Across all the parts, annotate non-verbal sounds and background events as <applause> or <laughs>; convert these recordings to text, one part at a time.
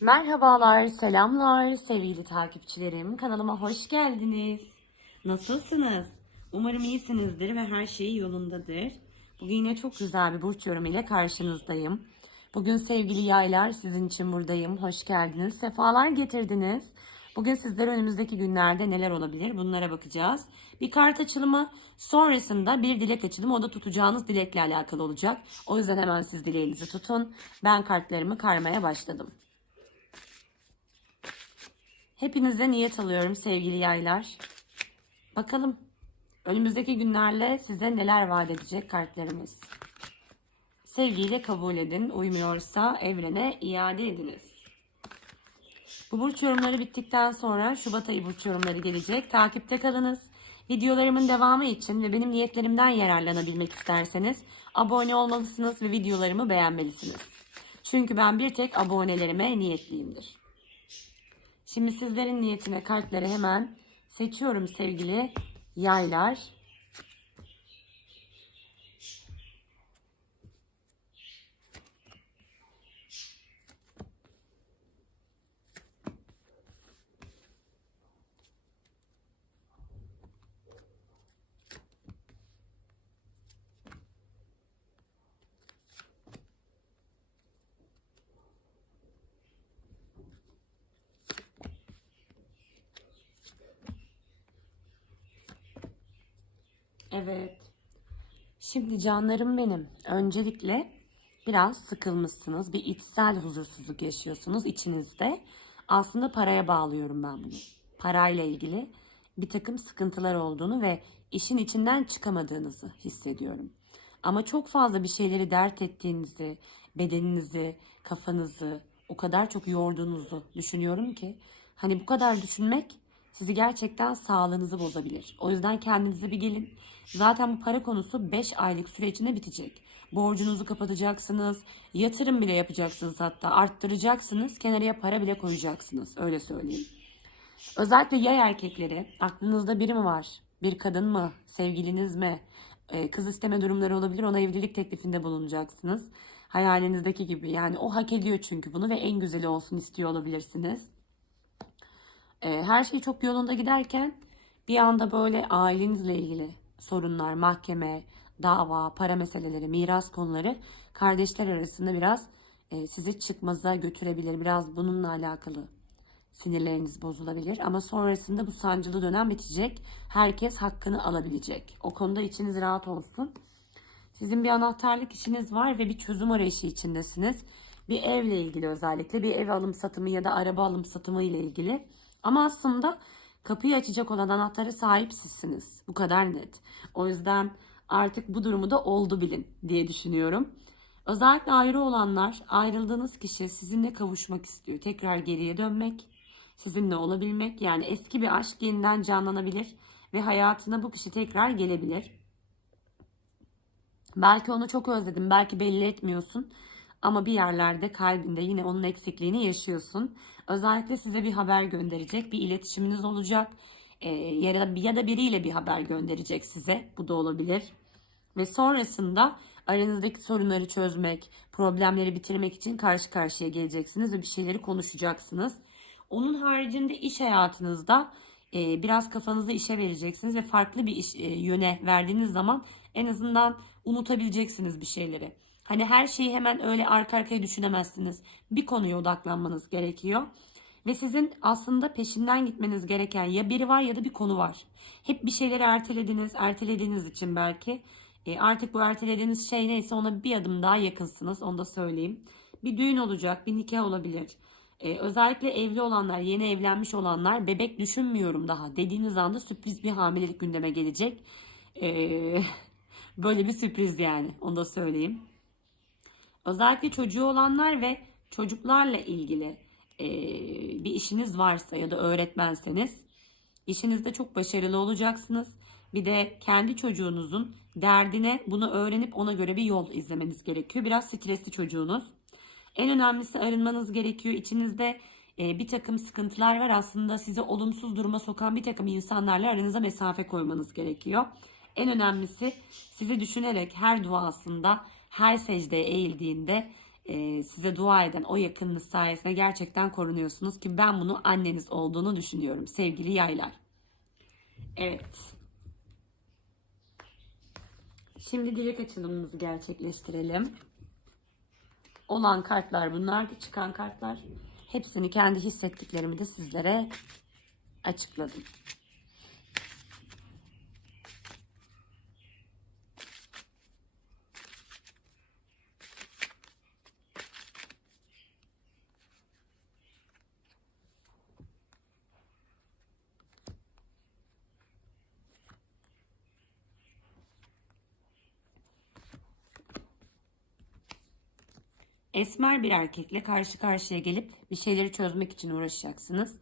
Merhabalar, selamlar sevgili takipçilerim. Kanalıma hoş geldiniz. Nasılsınız? Umarım iyisinizdir ve her şey yolundadır. Bugün yine çok güzel bir burç yorumu ile karşınızdayım. Bugün sevgili yaylar sizin için buradayım. Hoş geldiniz. Sefalar getirdiniz. Bugün sizlere önümüzdeki günlerde neler olabilir bunlara bakacağız. Bir kart açılımı sonrasında bir dilek açılımı o da tutacağınız dilekle alakalı olacak. O yüzden hemen siz dileğinizi tutun. Ben kartlarımı karmaya başladım. Hepinize niyet alıyorum sevgili yaylar. Bakalım önümüzdeki günlerle size neler vaat edecek kartlarımız. Sevgiyle kabul edin. Uymuyorsa evrene iade ediniz. Bu burç yorumları bittikten sonra Şubat ayı burç yorumları gelecek. Takipte kalınız. Videolarımın devamı için ve benim niyetlerimden yararlanabilmek isterseniz abone olmalısınız ve videolarımı beğenmelisiniz. Çünkü ben bir tek abonelerime niyetliyimdir. Şimdi sizlerin niyetine kartları hemen seçiyorum sevgili yaylar. Evet. Şimdi canlarım benim. Öncelikle biraz sıkılmışsınız. Bir içsel huzursuzluk yaşıyorsunuz içinizde. Aslında paraya bağlıyorum ben bunu. Parayla ilgili bir takım sıkıntılar olduğunu ve işin içinden çıkamadığınızı hissediyorum. Ama çok fazla bir şeyleri dert ettiğinizi, bedeninizi, kafanızı o kadar çok yorduğunuzu düşünüyorum ki hani bu kadar düşünmek sizi gerçekten sağlığınızı bozabilir. O yüzden kendinize bir gelin. Zaten bu para konusu 5 aylık süre içinde bitecek. Borcunuzu kapatacaksınız, yatırım bile yapacaksınız hatta arttıracaksınız, kenarıya para bile koyacaksınız öyle söyleyeyim. Özellikle yay erkekleri aklınızda biri mi var? Bir kadın mı? Sevgiliniz mi? Ee, kız isteme durumları olabilir. Ona evlilik teklifinde bulunacaksınız. Hayalinizdeki gibi. Yani o hak ediyor çünkü bunu ve en güzeli olsun istiyor olabilirsiniz. Ee, her şey çok yolunda giderken bir anda böyle ailenizle ilgili sorunlar, mahkeme, dava, para meseleleri, miras konuları kardeşler arasında biraz e, sizi çıkmaza götürebilir. Biraz bununla alakalı sinirleriniz bozulabilir ama sonrasında bu sancılı dönem bitecek. Herkes hakkını alabilecek. O konuda içiniz rahat olsun. Sizin bir anahtarlık işiniz var ve bir çözüm arayışı içindesiniz. Bir evle ilgili özellikle bir ev alım satımı ya da araba alım satımı ile ilgili. Ama aslında kapıyı açacak olan anahtara sahip sizsiniz. Bu kadar net. O yüzden artık bu durumu da oldu bilin diye düşünüyorum. Özellikle ayrı olanlar ayrıldığınız kişi sizinle kavuşmak istiyor. Tekrar geriye dönmek, sizinle olabilmek. Yani eski bir aşk yeniden canlanabilir ve hayatına bu kişi tekrar gelebilir. Belki onu çok özledim, belki belli etmiyorsun. Ama bir yerlerde kalbinde yine onun eksikliğini yaşıyorsun. Özellikle size bir haber gönderecek, bir iletişiminiz olacak. Da, ya da biriyle bir haber gönderecek size. Bu da olabilir. Ve sonrasında aranızdaki sorunları çözmek, problemleri bitirmek için karşı karşıya geleceksiniz ve bir şeyleri konuşacaksınız. Onun haricinde iş hayatınızda e, biraz kafanızı işe vereceksiniz ve farklı bir iş e, yöne verdiğiniz zaman en azından unutabileceksiniz bir şeyleri. Hani her şeyi hemen öyle arka arkaya düşünemezsiniz. Bir konuya odaklanmanız gerekiyor. Ve sizin aslında peşinden gitmeniz gereken ya biri var ya da bir konu var. Hep bir şeyleri ertelediniz, ertelediğiniz için belki. E, artık bu ertelediğiniz şey neyse ona bir adım daha yakınsınız, onu da söyleyeyim. Bir düğün olacak, bir nikah olabilir. E, özellikle evli olanlar, yeni evlenmiş olanlar bebek düşünmüyorum daha dediğiniz anda sürpriz bir hamilelik gündeme gelecek. E, <laughs> böyle bir sürpriz yani, onu da söyleyeyim. Özellikle çocuğu olanlar ve çocuklarla ilgili e, bir işiniz varsa ya da öğretmenseniz işinizde çok başarılı olacaksınız. Bir de kendi çocuğunuzun derdine bunu öğrenip ona göre bir yol izlemeniz gerekiyor. Biraz stresli çocuğunuz. En önemlisi arınmanız gerekiyor. İçinizde e, bir takım sıkıntılar var. Aslında sizi olumsuz duruma sokan bir takım insanlarla aranıza mesafe koymanız gerekiyor. En önemlisi sizi düşünerek her duasında, her secdeye eğildiğinde e, size dua eden o yakınınız sayesinde gerçekten korunuyorsunuz ki ben bunu anneniz olduğunu düşünüyorum sevgili yaylar. Evet. Şimdi dilek açılımımızı gerçekleştirelim. Olan kartlar bunlardı. Çıkan kartlar. Hepsini kendi hissettiklerimi de sizlere açıkladım. Esmer bir erkekle karşı karşıya gelip bir şeyleri çözmek için uğraşacaksınız.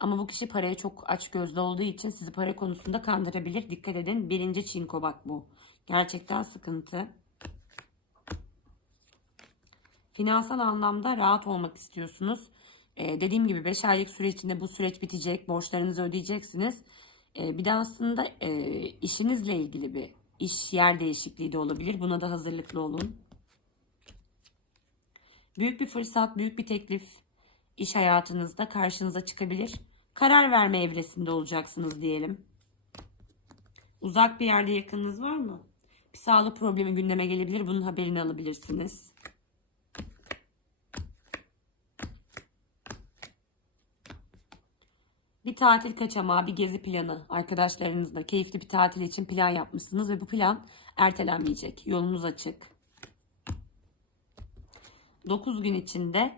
Ama bu kişi paraya çok aç gözlü olduğu için sizi para konusunda kandırabilir. Dikkat edin. Birinci çinko bak bu. Gerçekten sıkıntı. Finansal anlamda rahat olmak istiyorsunuz. Ee, dediğim gibi 5 aylık süre içinde bu süreç bitecek. Borçlarınızı ödeyeceksiniz. Ee, bir de aslında e, işinizle ilgili bir iş yer değişikliği de olabilir. Buna da hazırlıklı olun. Büyük bir fırsat, büyük bir teklif iş hayatınızda karşınıza çıkabilir. Karar verme evresinde olacaksınız diyelim. Uzak bir yerde yakınınız var mı? Bir sağlık problemi gündeme gelebilir. Bunun haberini alabilirsiniz. Bir tatil kaçamağı, bir gezi planı arkadaşlarınızla keyifli bir tatil için plan yapmışsınız ve bu plan ertelenmeyecek. Yolunuz açık. 9 gün içinde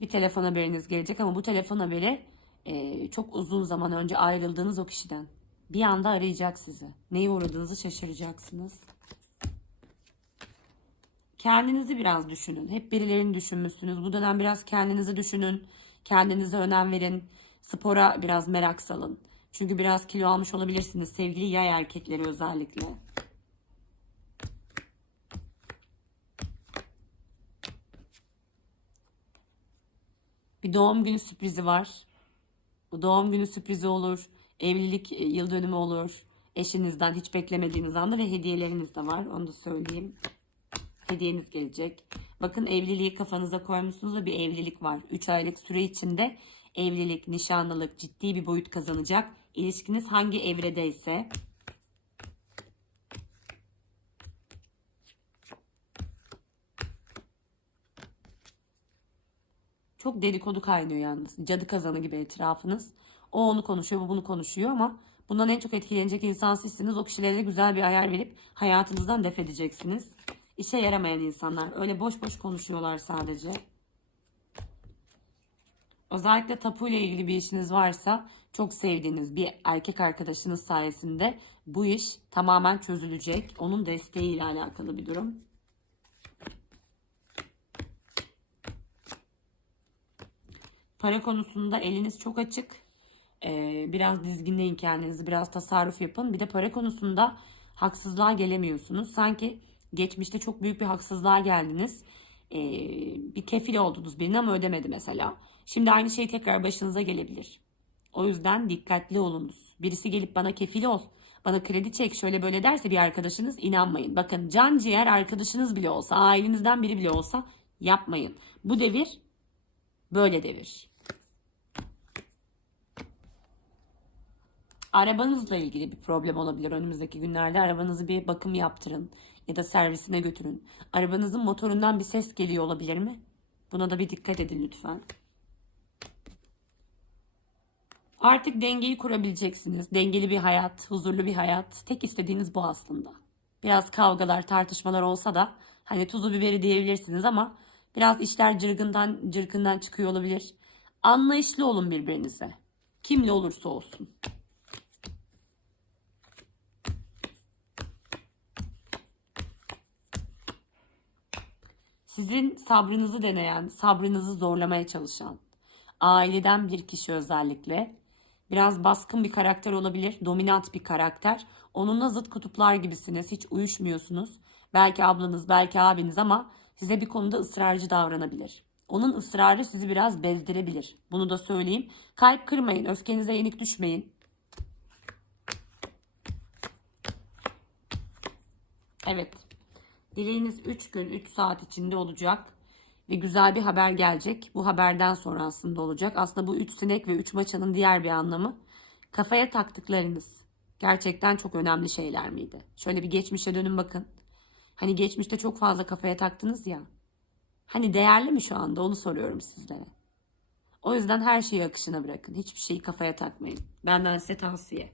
bir telefon haberiniz gelecek ama bu telefon haberi e, çok uzun zaman önce ayrıldığınız o kişiden. Bir anda arayacak sizi. Neye uğradığınızı şaşıracaksınız. Kendinizi biraz düşünün. Hep birilerini düşünmüşsünüz. Bu dönem biraz kendinizi düşünün. Kendinize önem verin. Spora biraz merak salın. Çünkü biraz kilo almış olabilirsiniz sevgili yay erkekleri özellikle. Bir doğum günü sürprizi var. Bu doğum günü sürprizi olur. Evlilik e, yıl dönümü olur. Eşinizden hiç beklemediğiniz anda ve hediyeleriniz de var. Onu da söyleyeyim. Hediyeniz gelecek. Bakın evliliği kafanıza koymuşsunuz ve bir evlilik var. 3 aylık süre içinde evlilik, nişanlılık ciddi bir boyut kazanacak. İlişkiniz hangi evredeyse Çok dedikodu kaynıyor yalnız. Cadı kazanı gibi etrafınız. O onu konuşuyor, bu bunu konuşuyor ama bundan en çok etkilenecek insan sizsiniz. O kişilere de güzel bir ayar verip hayatınızdan def edeceksiniz. İşe yaramayan insanlar. Öyle boş boş konuşuyorlar sadece. Özellikle tapu ile ilgili bir işiniz varsa çok sevdiğiniz bir erkek arkadaşınız sayesinde bu iş tamamen çözülecek. Onun desteğiyle alakalı bir durum. Para konusunda eliniz çok açık. Ee, biraz dizginleyin kendinizi, biraz tasarruf yapın. Bir de para konusunda haksızlığa gelemiyorsunuz. Sanki geçmişte çok büyük bir haksızlığa geldiniz. Ee, bir kefil oldunuz birine ama ödemedi mesela. Şimdi aynı şey tekrar başınıza gelebilir. O yüzden dikkatli olunuz. Birisi gelip bana kefil ol, bana kredi çek şöyle böyle derse bir arkadaşınız inanmayın. Bakın can ciğer arkadaşınız bile olsa, ailenizden biri bile olsa yapmayın. Bu devir böyle devir. Arabanızla ilgili bir problem olabilir önümüzdeki günlerde. Arabanızı bir bakım yaptırın ya da servisine götürün. Arabanızın motorundan bir ses geliyor olabilir mi? Buna da bir dikkat edin lütfen. Artık dengeyi kurabileceksiniz. Dengeli bir hayat, huzurlu bir hayat. Tek istediğiniz bu aslında. Biraz kavgalar, tartışmalar olsa da hani tuzu biberi diyebilirsiniz ama biraz işler cırgından cırkından çıkıyor olabilir. Anlayışlı olun birbirinize. Kimle olursa olsun. Sizin sabrınızı deneyen, sabrınızı zorlamaya çalışan, aileden bir kişi özellikle biraz baskın bir karakter olabilir, dominant bir karakter. Onunla zıt kutuplar gibisiniz, hiç uyuşmuyorsunuz. Belki ablanız, belki abiniz ama size bir konuda ısrarcı davranabilir. Onun ısrarı sizi biraz bezdirebilir. Bunu da söyleyeyim. Kalp kırmayın, öfkenize yenik düşmeyin. Evet. Dileğiniz 3 gün 3 saat içinde olacak. Ve güzel bir haber gelecek. Bu haberden sonra aslında olacak. Aslında bu üç sinek ve üç maçanın diğer bir anlamı kafaya taktıklarınız gerçekten çok önemli şeyler miydi? Şöyle bir geçmişe dönün bakın. Hani geçmişte çok fazla kafaya taktınız ya. Hani değerli mi şu anda onu soruyorum sizlere. O yüzden her şeyi akışına bırakın. Hiçbir şeyi kafaya takmayın. Benden size tavsiye.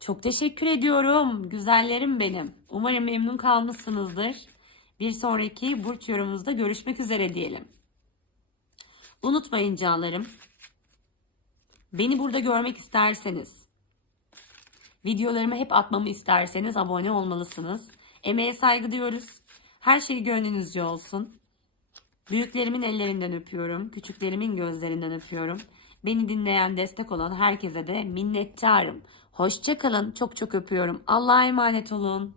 Çok teşekkür ediyorum. Güzellerim benim. Umarım memnun kalmışsınızdır. Bir sonraki burç yorumumuzda görüşmek üzere diyelim. Unutmayın canlarım. Beni burada görmek isterseniz, videolarımı hep atmamı isterseniz abone olmalısınız. Emeğe saygı diyoruz. Her şey gönlünüzce olsun. Büyüklerimin ellerinden öpüyorum. Küçüklerimin gözlerinden öpüyorum. Beni dinleyen, destek olan herkese de minnettarım. Hoşçakalın. Çok çok öpüyorum. Allah'a emanet olun.